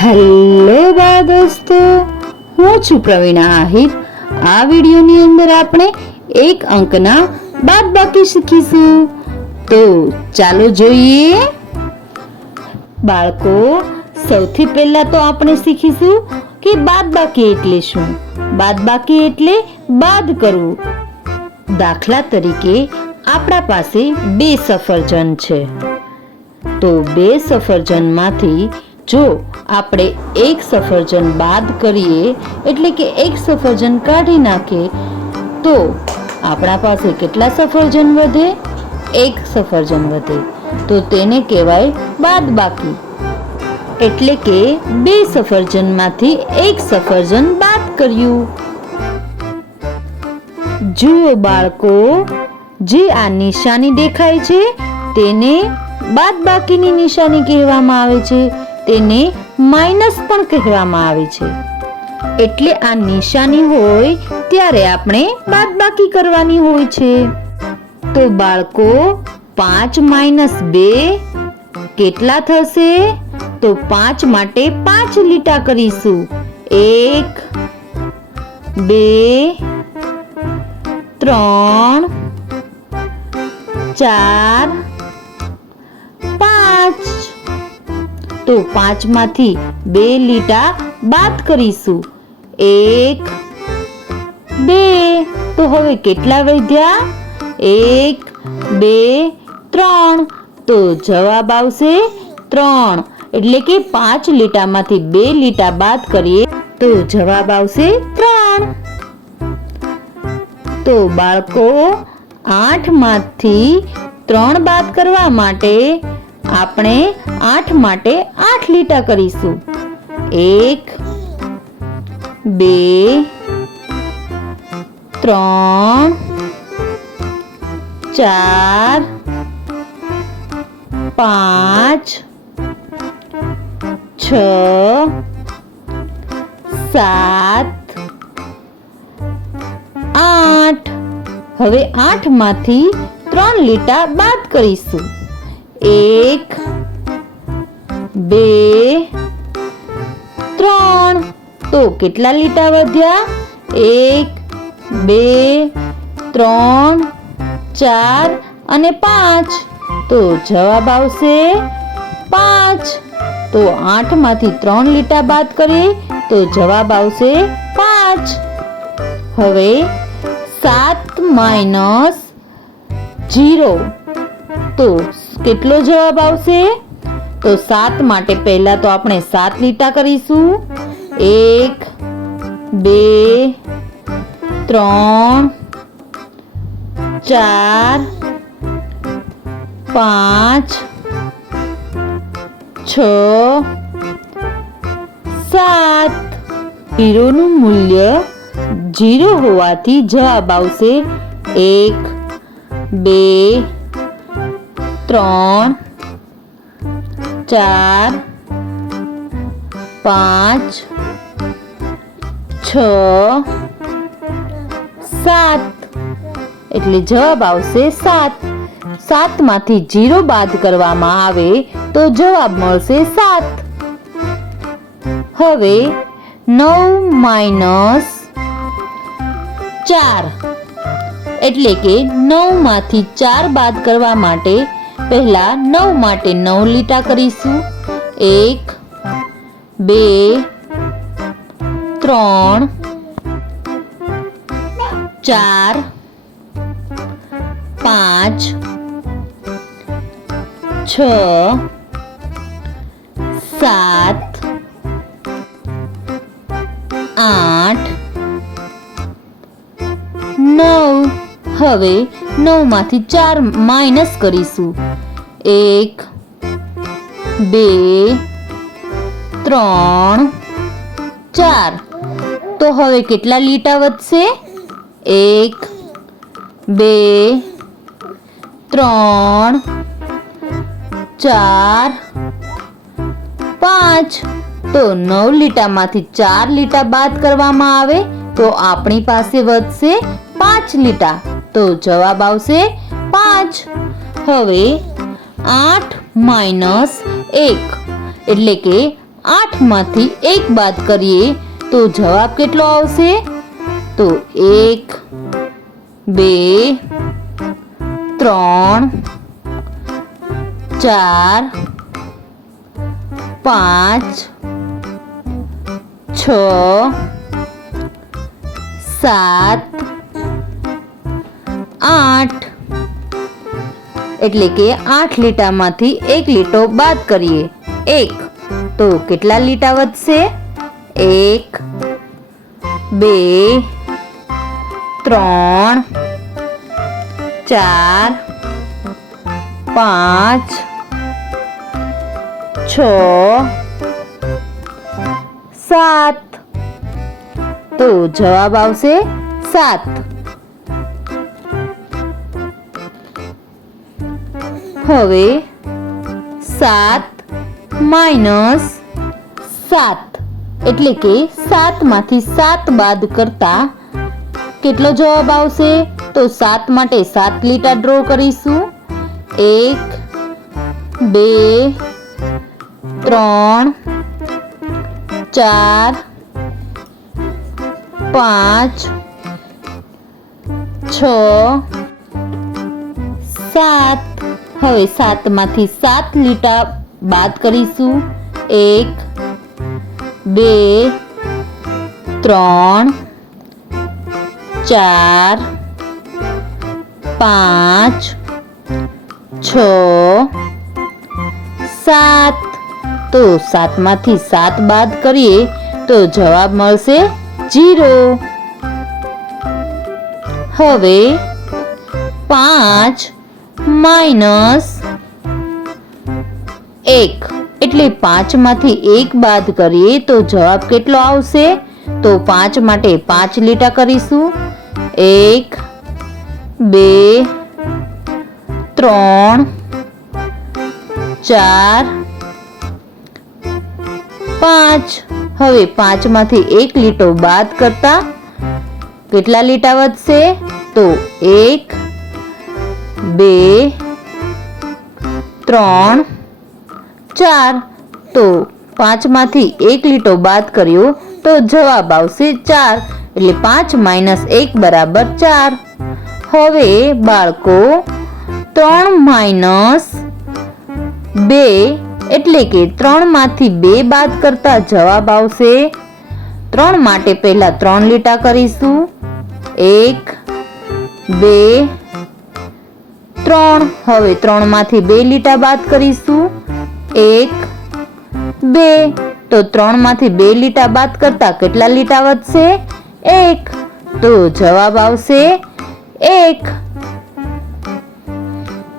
Hello બા દોસ્તો, હું છું પ્રવીણા આહિર. આ વિડીયોની અંદર આપણે એક અંકના બાદ બાકી શીખીશું. તો ચાલો જોઈએ. બાળકો, સૌથી પહેલા તો આપણે શીખીશું કે બાદ બાકી એટલે શું? બાદ બાકી એટલે બાદ કરવું. દાખલા તરીકે આપણા પાસે બે સફરજન છે. તો બે સફરજનમાંથી જો આપણે એક સફરજન બાદ કરીએ, એટલે કે એક સફરજન કાઢી નાખીએ તો આપણા પાસે કેટલા સફરજન વધે? એક સફરજન વધે. તો તેને કહેવાય બાદ બાકી. એટલે કે બે સફરજનમાંથી એક સફરજન બાદ કર્યું. જુઓ બાળકો, જે આ નિશાની દેખાય છે, તેને બાદ બાકીની નિશાની કહેવામાં આવે છે. તેને માઇનસ પણ કહેવામાં આવે છે. એટલે આ નિશાની હોય ત્યારે આપણે બાદબાકી કરવાની હોય છે. તો બાળકો, પાંચ માઇનસ બે કેટલા થશે? તો પાંચ માટે પાંચ લીટા કરીશું. એક, બે, ત્રણ, ચાર તો પાંચમાંથી બે લીટા બાદ કરીશું. એક, બે. તો હવે કેટલા વધ્યા? એક, બે, ત્રણ. તો જવાબ આવશે ત્રણ. એટલે કે પાંચ લીટામાંથી બે લીટા બાદ કરીએ તો જવાબ આવશે ત્રણ. તો બાળકો આઠમાંથી ત્રણ બાદ કરવા માટે આપણે આઠ માટે આઠ લીટા કરીશું. એક, બે, ત્રણ, ચાર, પાંચ, છ, સાત, આઠ. હવે આઠમાંથી ત્રણ લીટા બાદ કરીશું. એક, બે, ત્રણ. તો કેટલા લીટા વધ્યા? એક, બે, ત્રણ, ચાર અને પાંચ. તો જવાબ આવશે પાંચ. તો આઠમાંથી ત્રણ લીટા બાદ કરીએ તો જવાબ આવશે પાંચ. હવે સાત માઇનસ જીરો તો કેટલો જવાબ આવશે? તો સાત માટે પહેલા તો આપણે સાત લીટા કરીશું. એક, બે, ત્રણ, ચાર, પાંચ, છ, સાત. જીરોનું મૂલ્ય જીરો હોવાથી જવાબ આવશે એક, બે ત્રણ, ચાર, પાંચ, છ, સાત. એટલે જવાબ આવશે સાત. સાતમાંથી જીરો બાદ કરવામાં આવે તો જવાબ મળશે સાત. હવે નવ માઇનસ ચાર. એટલે કે નવમાંથી ચાર બાદ કરવા માટે પહેલા નવ માટે નવ લીટા કરીશું. એક, બે, ત્રણ, ચાર, પાંચ, છ, સાત, આઠ, નવ. હવે નવમાંથી ચાર માઇનસ કરીશું. એક, બે, ત્રણ, ચાર. તો હવે કેટલા લીટા વધશે? એક, બે, ત્રણ, ચાર, પાંચ. તો નવ લીટામાંથી ચાર લીટા બાદ કરવામાં આવે તો આપણી પાસે વધશે પાંચ લીટા. તો જવાબ આવશે પાંચ. હવે આઠ માઇનસ એક એટલે કે આઠમાંથી એક બાદ કરીએ તો જવાબ કેટલો આવશે તો એક બે ત્રણ ચાર પાંચ છ સાત આઠ એટલે કે આઠ લીટામાંથી એક લીટો બાદ કરીએ. એક. તો કેટલા લીટા વધશે? એક, બે, ત્રણ, ચાર, પાંચ, છ, સાત. તો જવાબ આવશે સાત. હવે સાત માઇનસ સાત. એટલે કે સાતમાંથી સાત બાદ કરતા કેટલો જવાબ આવશે? તો સાત માટે સાત લીટા ડ્રો કરીશું. એક, બે, ત્રણ, ચાર, પાંચ, છ, સાત. હવે સાતમાંથી સાત લીટા બાદ કરીશું. એક, બે, ત્રણ, ચાર, પાંચ, છ, સાત. તો સાતમાંથી સાત બાદ કરીએ તો જવાબ મળશે જીરો. હવે પાંચ માઇનસ એક. એટલે પાંચમાંથી એક બાદ કરીએ તો જવાબ કેટલો આવશે? તો પાંચ માટે પાંચ લીટા કરીશું. એક, બે, ત્રણ, ચાર, પાંચ. હવે પાંચમાંથી એક લીટો બાદ કરતા કેટલા લીટા વધશે? તો એક બે, ત્રણ, ચાર. તો પાંચમાંથી એક લીટો બાદ કર્યો તો જવાબ આવશે ચાર, એટલે પાંચ માઇનસ એક બરાબર ચાર. હવે બાળકો, ત્રણ માઇનસ બે, એટલે કે ત્રણમાંથી બે બાદ કરતા જવાબ આવશે. ત્રણ માટે પહેલાં ત્રણ લીટા કરીશું. એક, બે ત્રણ. હવે ત્રણમાંથી બે લીટા બાદ કરીશું. એક, બે. તો ત્રણમાંથી બે લીટા બાદ કરતા કેટલા લીટા વધશે? એક. તો જવાબ આવશે એક.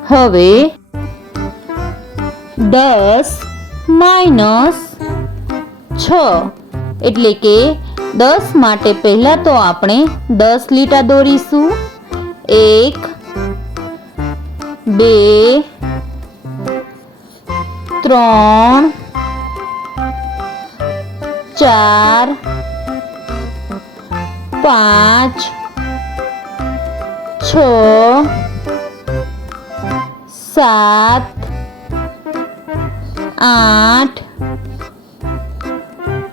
હવે દસ માઇનસ છ. એટલે કે દસ માટે પહેલા તો આપણે દસ લીટા દોરીશું. એક બે, ત્રણ, ચાર, પાંચ, છ, સાત, આઠ,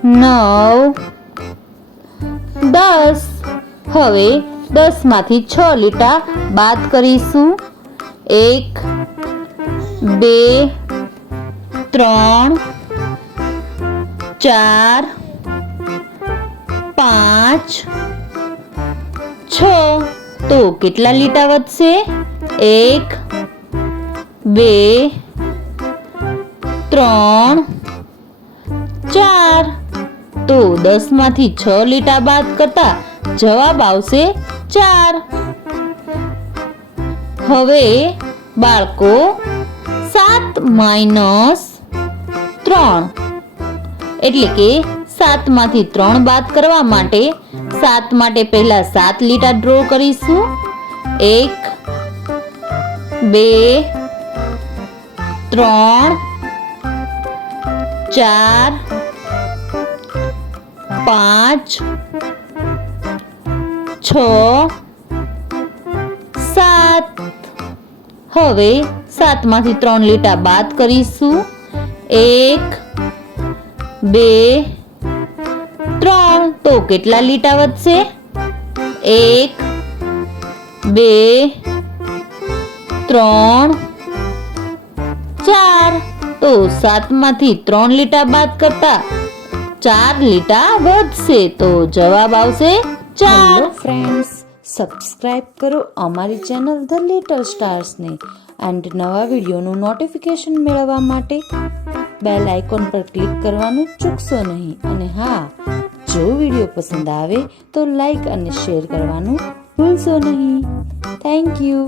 નવ, દસ. હવે દસમાંથી છ લીટા બાદ કરીશું. એક, બે, ત્રણ, ચાર, પાંચ, છ. તો કેટલા લીટા વધશે? એક, બે, ત્રણ, ચાર. તો દસમાંથી છ લીટા બાદ કરતા જવાબ આવશે ચાર. હવે બાળકો, સાત માઇનસ ત્રણ. એટલે કે સાતમાંથી ત્રણ બાદ કરવા માટે સાત માટે પહેલા સાત લીટા ડ્રો કરીશું. એક, બે, ત્રણ, ચાર, પાંચ, છ હવે સાતમાંથી ત્રણ લીટા બાદ કરીશું. એક, બે, ત્રણ. તો કેટલા લીટા વધશે? એક, બે, ત્રણ, ચાર. તો સાતમાંથી ત્રણ લીટા બાદ કરતા ચાર લીટા વધશે. તો જવાબ આવશે ચાર. ફ્રેન્ડ્સ સબસ્ક્રાઇબ કરો અમારી ચેનલ ધ લિટલ સ્ટાર્સને એન્ડ નવા વિડીયોનું નોટિફિકેશન મેળવવા માટે બેલ આઇકોન પર ક્લિક કરવાનું ચૂકશો નહીં. અને હા, જો વીડિયો પસંદ આવે તો લાઈક અને શેર કરવાનું ભૂલશો નહીં. Thank you